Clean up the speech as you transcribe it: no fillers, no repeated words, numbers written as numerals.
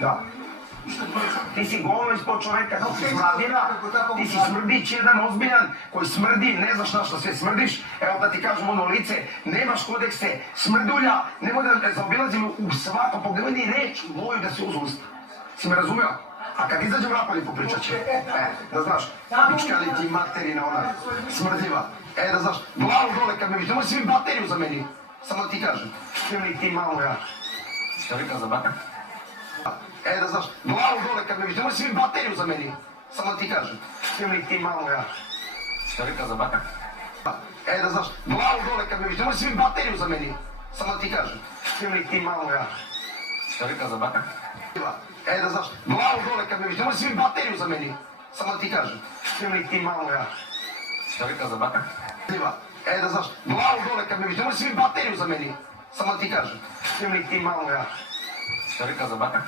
Da. Ti si govno ispod čoveka, ti si smradina, ti si smrdić jedan ozbiljan koji smrdi, ne znaš na što sve smrdiš. Evo da ti kažem ono lice, nemaš kodekse, smrdulja, nemoj da me zaobilazim u svakom pogledu, ni reč moju da se uz usta. Si me razumio? A kad izađem napolje popričat će. Da znaš, pička li ti materina ona, smrdljiva. Da znaš, glavu dole kad me vidiš, nemoj si mi bateriju za meni. Samo da ti kažem, stim li ti malo ja. Šta rekao za bater? Da znaš, glavu dole kad me vidiš, nemoj si mi bateriju za meni. Samo da ti kažem, stim li ti malo ja. Šta rekao za bater? Da znaš, glavu dole kad me vidiš, nemoj si mi bateriju za meni. Samo da ti kažem, stim li ti malo ja. Šta rekao za bater? Da znaš, glavu dole kad me vidiš, nemoj si mi bateriju za meni. Samo da ti kažem, stim li ti malo ja. Šta rekao za bater? Da znaš, glavu dole kad me vidiš, nemoj si mi bateriju za meni. Samo da ti kažem, stim li ti malo ja. Šta rekao za bater?